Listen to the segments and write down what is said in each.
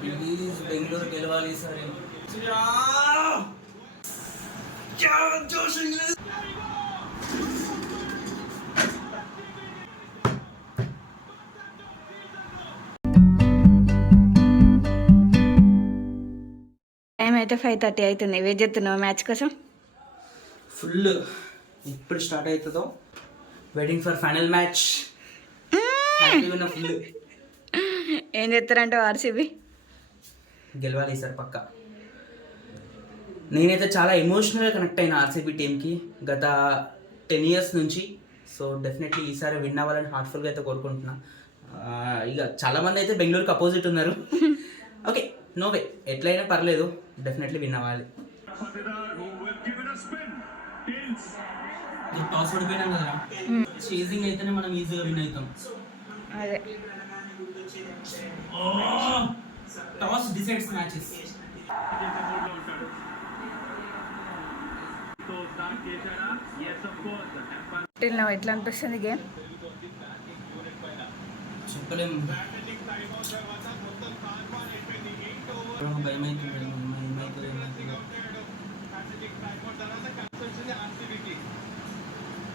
Please Bengaluru గెలవాలి ఈసారి. Time అయితే 5:30 అవుతుంది. వెయిట్ చేస్తున్నావు మ్యాచ్ కోసం? ఫుల్ ఇప్పుడు స్టార్ట్ అవుతుందో waiting for final match. Full ఏం చేస్తారంటే ఆర్సీబీ గెలవాలి ఈసారి పక్క. నేనైతే చాలా ఎమోషనల్గా కనెక్ట్ అయిన ఆర్సీబీ టీంకి గత 10 years నుంచి. సో డెఫినెట్లీ ఈసారి విన్ అవ్వాలని హార్ట్ఫుల్గా అయితే కోరుకుంటున్నా. ఇక చాలామంది అయితే బెంగళూరుకి అపోజిట్ ఉన్నారు. ఓకే, నో వే, ఎట్లయినా పర్లేదు, డెఫినెట్లీ విన్ అవ్వాలి. టాస్ పడిపోయినాం కదా, చేజింగ్ అయితేనే మనం ఈజీగా విన్ అవుతాం. అదే టాస్ డిసైడ్స్ మ్యాచెస్. ఎట్లా అనిపిస్తుంది గేమ్? చెప్పలేము,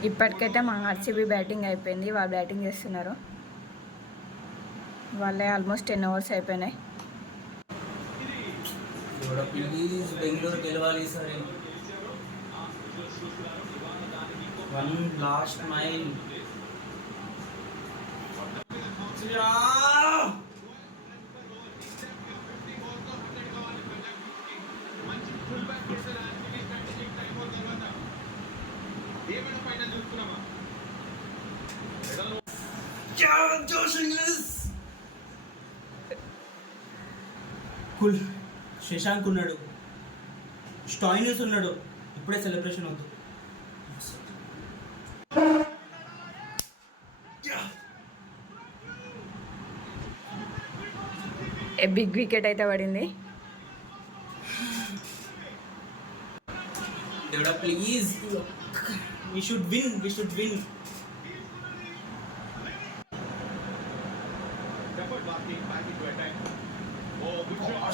ఇప్పటికైతే మా ఆర్సీబీ బ్యాటింగ్ అయిపోయింది. వాళ్ళు బ్యాటింగ్ చేస్తున్నారు. వాళ్ళే ఆల్మోస్ట్ 10 overs అయిపోయినాయి. ప్లీజ్ బెంగళూరు గెలవాలి ఈసారి. One last mile. కుల్ శశాంక్ ఉన్నాడు, స్టాయినిస్ ఉన్నాడు, ఇప్పుడే సెలబ్రేషన్ అవుతుంది. బిగ్ వికెట్ అయితే పడింది. దేవుడా please, we should win.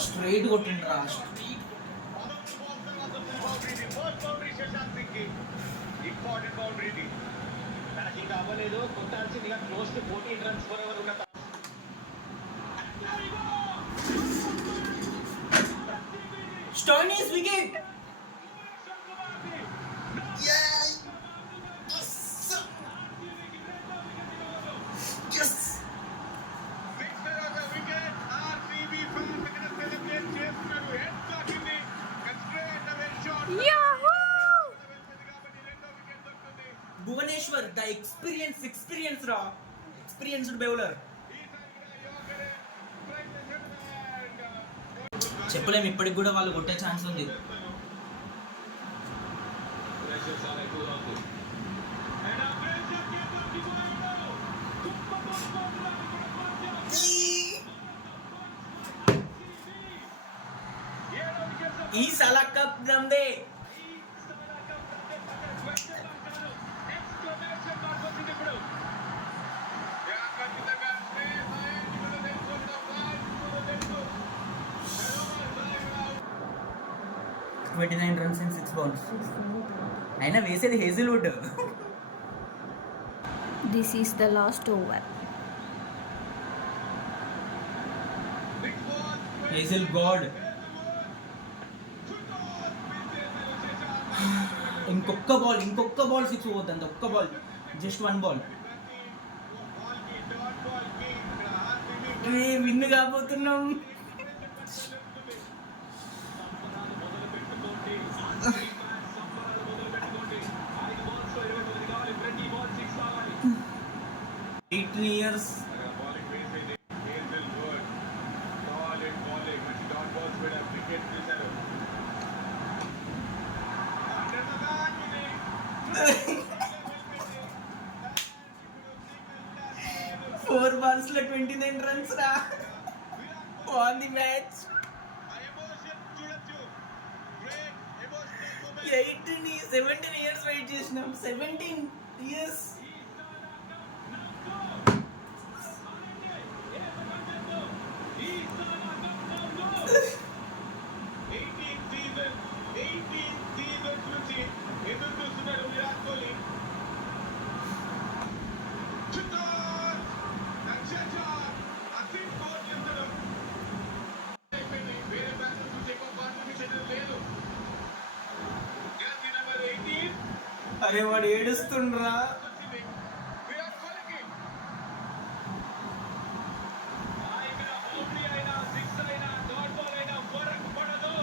Straight కొట్టిండ్రా, ఇంపార్టెంట్ బౌండరీ ఇది. నాకు ఇంకా అవ్వలేదు, కొట్టాల్సింది ఇంకా close to 14 runs for ever ఉన్న. Stoinis wicket. Bhuvneshwar the experienced bowler. చెప్పలేము, ఇప్పటికి కూడా వాళ్ళు కొట్టే ఛాన్స్ ఉంది. ఈ సాలా కప్ దమ్దే. $29 runs and 6 balls. అయినా వేసేది Hazlewood. This is the last over. Hazel god. ఇంకొక్క బాల్ 6 పోద్ది, అంత ఒక్క బాల్, జస్ట్ 1 ball. విన్ కాబోతున్నాం. years. Four balls like 29 runs ra. Won the match. 17 years wait chesnam. 17 years. అరే వాడు ఏడుస్తుండ్రా. విరాట్ కోహ్లీకి ఇక్కడ బౌండరీ అయినా సిక్స్ అయినా థర్డ్ బాల్ అయినా ఫరక్ పడదు.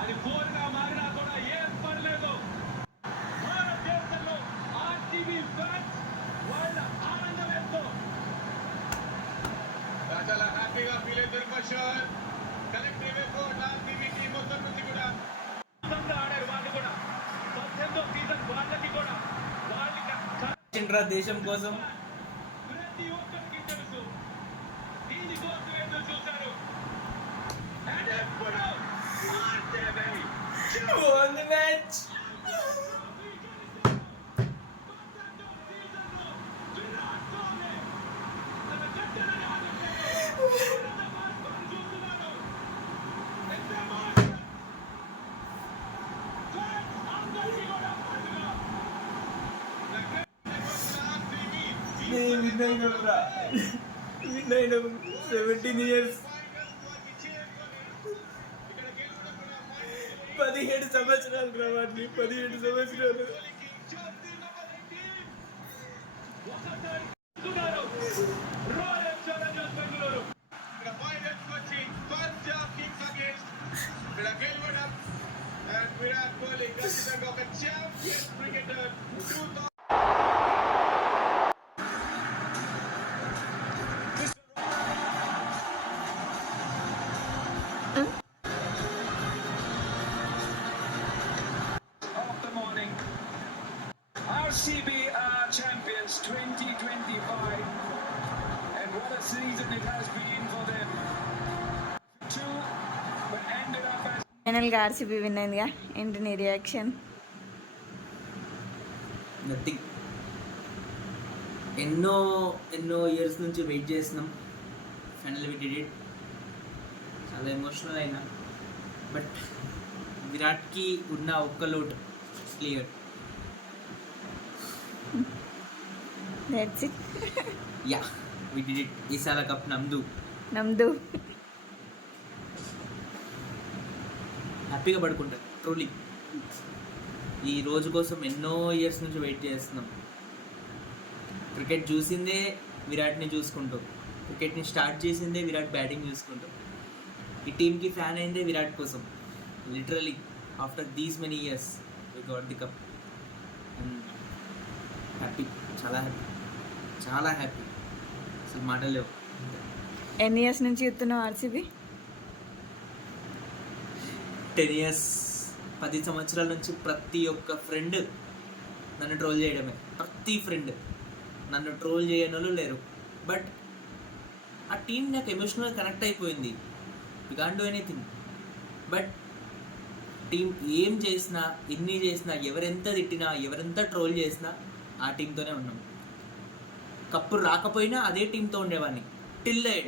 అది 4 గా మారినా కూడా ఏం పర్లేదు. భారతదేశంలో ఆర్సీబీ ఫ్యాన్స్ వాళ్ళ ఆనందం ఎంతో చాలా హ్యాపీగా ఫీల్ అవుతారు. First collective effort RCB team మొత్తం నుంచి కూడా ఆడారు. వాళ్ళు కూడా 18వ సీజన్ వాళ్ళకి కూడా ఏంట్రా దేశం కోసం. ప్రతి ఒక్కరికి తెలుసు దీనికోసం ఎదురు చూశారు. And ఎప్పుడు RCB Won the match. Virat Kohli తన గడ్డలను ఆడుతూ చూస్తున్నారు. అందరికీ కూడా పండుగ. విన్ అయినాం 17 years 17 సంవత్సరాలు రా వాడిని 17 సంవత్సరాలు. విరాట్ కోహ్లీ ఖచ్చితంగా ఒక champion cricketer. Of the morning, RCB are champions 2025, and what a season it has been for them. Two, but ended up as ఫైనల్గా ఆర్సీబీ విన్ అయిందిగా. ఏంటి నీ రియాక్షన్? నథింగ్. ఎన్నో ఇయర్స్ నుంచి వెయిట్ చేస్తున్నాం. Final we did it. చాలా emotional అయినా, but విరాట్కి ఉన్న ఒక్క లోటు clear. That's it. Yeah we did it. ఈసారి కప్ నమ్దు. హ్యాపీగా పడుకుంటారు ట్రూలీ. ఈ రోజు కోసం ఎన్నో ఇయర్స్ నుంచి వెయిట్ చేస్తున్నాం. క్రికెట్ చూసిందే విరాట్ని చూసుకుంటూ, క్రికెట్ని స్టార్ట్ చేసిందే విరాట్ బ్యాటింగ్ చూసుకుంటూ, ఈ టీంకి ఫ్యాన్ అయిందే విరాట్ కోసం. Literally after these many years we got the cup. Happy, చాలా హ్యాపీ. అసలు మాటలు లేవు. ఎన్ని ఇయర్స్ నుంచి చూస్తున్నావు ఆర్సీబీ? 10 years 10 సంవత్సరాల నుంచి ప్రతి ఒక్క ఫ్రెండ్ నన్ను ట్రోల్ చేయడమే. ప్రతి ఫ్రెండ్ నన్ను ట్రోల్ చేయని వాళ్ళు లేరు. బట్ ఆ టీం నాకు ఎమోషనల్గా కనెక్ట్ అయిపోయింది. We can't do anything. But team ఏం చేసినా, ఎన్ని చేసినా, ఎవరెంత తిట్టినా, ఎవరెంత ట్రోల్ చేసినా ఆ టీంతోనే ఉన్నాం. కప్పు రాకపోయినా అదే టీంతో ఉండేవాడిని టిల్ ద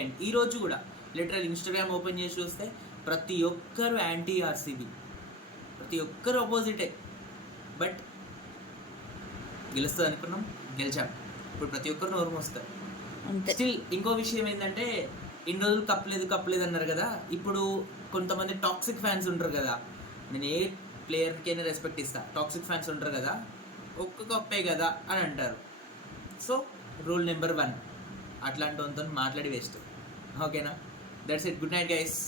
ఎండ్. ఈరోజు కూడా లిటరల్ ఇన్స్టాగ్రామ్ ఓపెన్ చేసి చూస్తే ప్రతి ఒక్కరు యాంటీ ఆర్సీబీ, ప్రతి ఒక్కరు అపోజిటే. బట్ గెలుస్తుంది అనుకున్నాం, గెలిచాం. ఇప్పుడు ప్రతి ఒక్కరు నోరు మోస్తారు. స్టిల్ ఇంకో విషయం ఏంటంటే, ఇన్ని రోజులు కప్పలేదు అన్నారు కదా. ఇప్పుడు కొంతమంది టాక్సిక్ ఫ్యాన్స్ ఉంటారు కదా, నేను ఏ ప్లేయర్కైనా రెస్పెక్ట్ ఇస్తా. టాక్సిక్ ఫ్యాన్స్ ఉంటారు కదా, ఒక్క కప్పే కదా అని అంటారు. సో రూల్ నెంబర్ 1, అట్లాంటి వాళ్ళతో మాట్లాడి వేస్ట్. ఓకేనా? That's it. Good night guys.